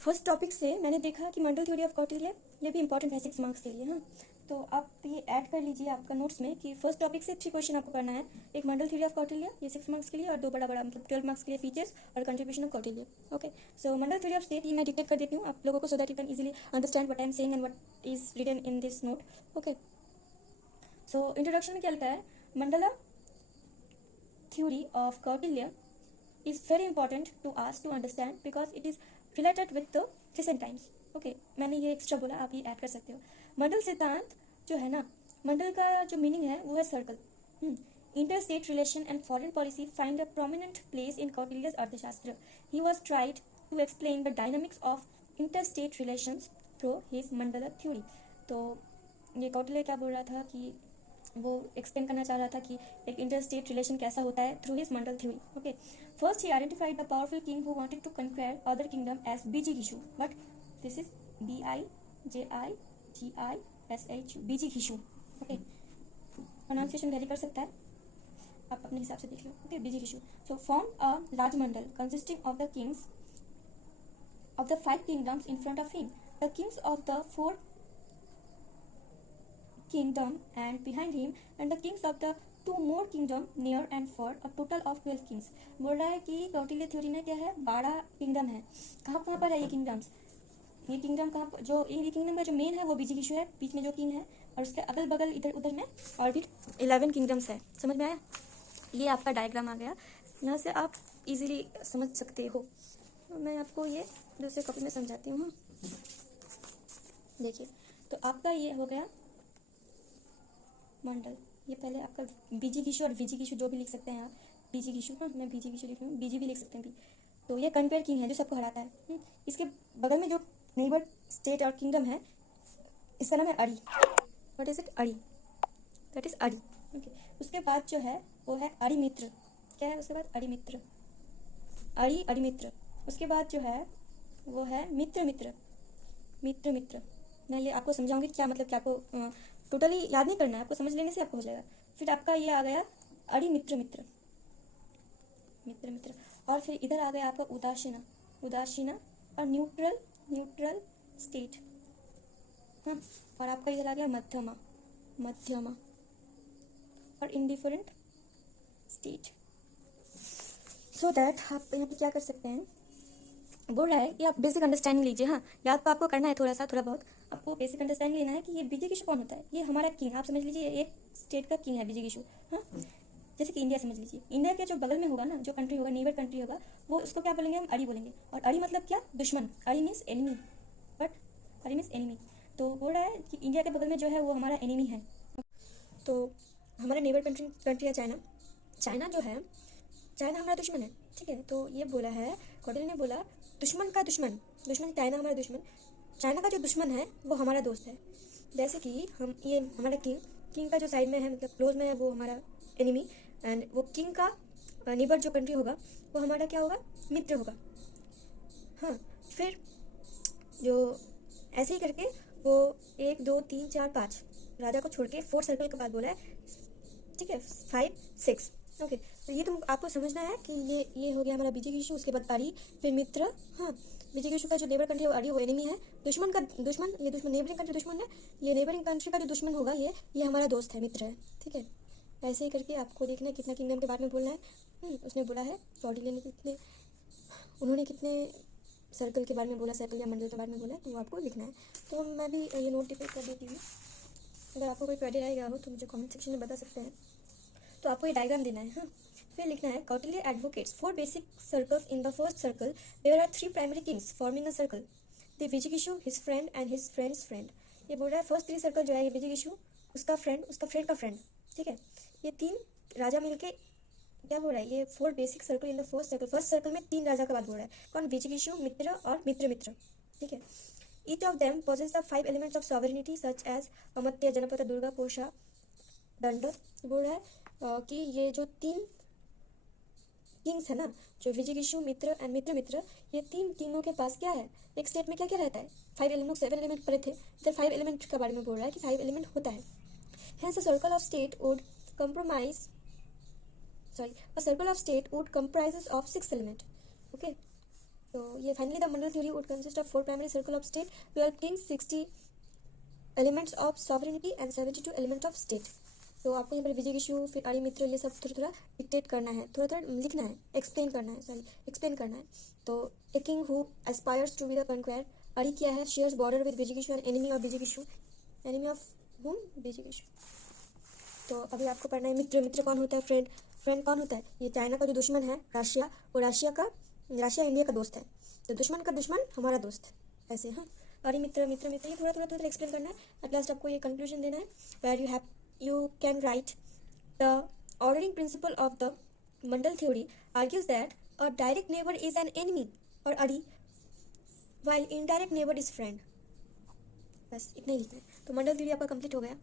First topic से मैंने देखा कि मंडल थ्योरी ऑफ कौटिल्य ये भी इंपॉर्टेंट है 6 मार्क्स के लिए। हाँ, तो आप ये ऐड कर लीजिए आपका नोट्स में कि फर्स्ट टॉपिक से 3 क्वेश्चन आपको करना है। एक मंडल थ्योरी ऑफ कौटिल्य ये 6 मार्क्स के लिए, और 2 बड़ा बड़ा मतलब 12 मार्क्स के लिए फीचर्स और contribution of Kautilya. Okay, so mandal theory of state ये मैं डिक्टेट कर देती हूँ आप लोगों को, so that you can easily understand what I am saying and what is written in this note. Okay, so introduction में क्या लिखा है, mandala theory of Kautilya is very important to us to understand because it is related with the recent times. Okay, मैंने ये extra बोला, आप ये add कर सकते हो। मंडल सिद्धांत जो है ना, मंडल का जो मीनिंग है वो है circle. Inter state relation and foreign policy find a prominent place in Kautilya's Arthashastra. He was tried to explain the dynamics of inter state relations through his mandala theory. तो ये कौटिल्य क्या बोल रहा था कि वो एक्सप्लेन करना चाह रहा था कि एक इंटर स्टेट रिलेशन कैसा होता है through his mandal theory. Okay, first ही identified the powerful king who wanted to conquer other kingdom as bijigishu, but this is BIJIGISHU, bijigishu. Okay, pronunciation vary कर सकता है, आप अपने हिसाब से देख लो। Okay, bijigishu so form a rajmandal consisting of the kings of the 5 kingdoms in front of him, the kings of the 4 kingdom and behind him, and the kings of the 2 more kingdom near and far, a total of 12 kings। बोल रहा है कि Kautilya theory में क्या है, 12 kingdom है। कहाँ कहाँ पर है ये किंगडम्स, ये किंगडम कहाँ पर, जो ये किंगडम का जो मेन है वो बिजिगिशु है, बीच में जो किंग है, और उसके अगल बगल इधर उधर में और भी 11 किंगडम्स है। समझ में आया, ये आपका डायग्राम आ गया, यहाँ से आप इजीली समझ सकते हो। मैं आपको ये दूसरे कॉपी में समझाती हूँ। देखिए, तो आपका ये हो गया मंडल, ये पहले आपका बिजिगिशु और विजिगिशु जो भी लिख सकते हैं आप, बिजिगिशु, हाँ मैं बिजिगिशु लिख रही हूँ, बीजी भी लिख सकते हैं भी। तो ये कंपेयर किंग है जो सबको हराता है। इसके बगल में जो नेबर स्टेट और किंगडम है इसका नाम है अड़ी। व्हाट इज इट, अड़ी, दैट इज अड़ी। ओके, उसके बाद जो है वो है अड़ीमित्र। क्या है उसके बाद, अड़ीमित्र, अड़ी अड़ीमित्र। उसके बाद जो है वो है मित्र मित्र, मित्र मित्र। मैं ये आपको समझाऊंगी क्या मतलब, क्या आपको टोटली याद नहीं करना है, आपको समझ लेने से आपको हो जाएगा। फिर आपका ये आ गया अड़ी मित्र मित्र, मित्र मित्र। और फिर इधर आ गया आपका उदासीना, उदासीना और न्यूट्रल, न्यूट्रल स्टेट। हाँ, और आपका इधर आ गया मध्यमा, मध्यमा और इंडिफरेंट स्टेट। सो दैट आप यहाँ पे क्या कर सकते हैं, बोल रहा है कि आप बेसिक अंडरस्टैंडिंग लीजिए। हाँ, याद तो आपको करना है थोड़ा सा, थोड़ा बहुत आपको बेसिक अंडरस्टैंडिंग लेना है कि ये बिजिगिशु कौन होता है। ये हमारा किंग, आप समझ लीजिए एक स्टेट का किंग है बिजिगिशु। हाँ, जैसे कि इंडिया समझ लीजिए, इंडिया के जो बगल में होगा ना, जो कंट्री होगा, नेबर कंट्री होगा, वो उसको क्या बोलेंगे, हम अड़ी बोलेंगे। और अड़ी मतलब क्या, दुश्मन। अड़ी मीन्स एनिमी, बट अड़ी मीन्स एनिमी। तो बोल रहा है कि इंडिया के बगल में जो है वो हमारा एनिमी है। तो हमारा नेबर कंट्री है चाइना, चाइना जो है, चाइना हमारा दुश्मन है। ठीक है, तो ये बोला है कौटिल्य ने, बोला दुश्मन का दुश्मन, दुश्मन चाइना हमारा दुश्मन, चाइना का जो दुश्मन है वो हमारा दोस्त है। जैसे कि हम, ये हमारा किंग, किंग का जो साइड में है मतलब क्लोज में है वो हमारा एनिमी, एंड वो किंग का नेबर जो कंट्री होगा वो हमारा क्या होगा, मित्र होगा। हाँ, फिर जो ऐसे ही करके वो 1 2 3 4 5 राजा को छोड़ के 4 सर्कल के बाद बोला है। ठीक है, 5 6। ओके, तो ये तुम आपको समझना है कि ये हो गया हमारा बिजिगिशु, उसके बाद अड़ी, फिर मित्र। हाँ, बिजिगिशु का जो नेबर कंट्री है अड़ी, वो एनिमी है, दुश्मन का दुश्मन, ये दुश्मन नेबरिंग कंट्री दुश्मन है, ये नेबरिंग कंट्री का जो दुश्मन होगा ये हमारा दोस्त है, मित्र है। ठीक है, ऐसे ही करके आपको देखना है कितना किंगडम के बारे में बोलना है। उसने बोला है कौटिल्य ने कितने, उन्होंने कितने सर्कल के बारे में बोला, सर्कल या मंडल के बारे में बोला है, तो वो आपको लिखना है। तो मैं भी ये नोटिफाई कर देती हूँ, अगर आपको कोई क्वेरी आएगा हो तो मुझे कमेंट सेक्शन में बता सकते हैं। तो आपको ये डायग्राम देना है। हाँ, फिर लिखना है Kautilya advocates 4 basic circles. In the first circle there are 3 primary kings forming a circle, the विजिगिशु, his friend and his friend's friend. ये बोल रहा है फर्स्ट 3 सर्कल जो है ये विजिगिशु, उसका फ्रेंड, उसका फ्रेंड का फ्रेंड। ठीक है, ये 3 राजा मिलके क्या बोल रहा है, ये 4 basic circle in the first circle. First circle में 3 राजा का बात बोल रहा है, कौन, विजिगिशु, मित्र और मित्र मित्र। ठीक है, each of them possess the 5 elements of sovereignty such as अमत्य, जनपद, दुर्गा, कोशा, दंड। बोल रहा है कि ये जो 3 किंग्स है ना, जो विजिगिशु, मित्र एंड मित्र मित्र, ये तीनों के पास क्या है, एक स्टेट में क्या क्या रहता है, 5 एलिमेंट, 7 एलिमेंट पढ़े थे, इधर 5 एलिमेंट के बारे में बोल रहा है कि 5 एलिमेंट होता है। Hence a circle of state would comprise of 6 elements. Okay, तो ये finally the Mandal theory would consist of 4 primary circle of state, 12 Kings, 60 elements of sovereignty and 72 elements of state. तो आपको यहाँ पर विजिगिषु, फिर आर्यमित्र, ये सब थोड़ा थोड़ा डिक्टेट करना है, थोड़ा थोड़ा लिखना है, एक्सप्लेन करना है। तो a king who aspires to be the conquer, अरी क्या है, shares border with विजिगिषु and enemy of विजिगिषु, enemy of हुम, विजिगिषु। तो अभी आपको पढ़ना है मित्र। मित्र कौन होता है? फ्रेंड कौन होता है? ये चाइना का जो दुश्मन है रशिया, वो रशिया इंडिया का दोस्त है, तो दुश्मन का दुश्मन हमारा दोस्त, ऐसे। हाँ, और ये मित्र मित्र मित्र ये थोड़ा थोड़ा थोड़ा एक्सप्लेन करना है। एट लास्ट आपको ये कंक्लूजन देना है, where you can write the ordering principle of the Mandal theory argues that a direct neighbor is an enemy or ari, while indirect neighbor is friend। बस इतना ही लिखना है। तो मंडल थ्योरी आपका कंप्लीट हो गया।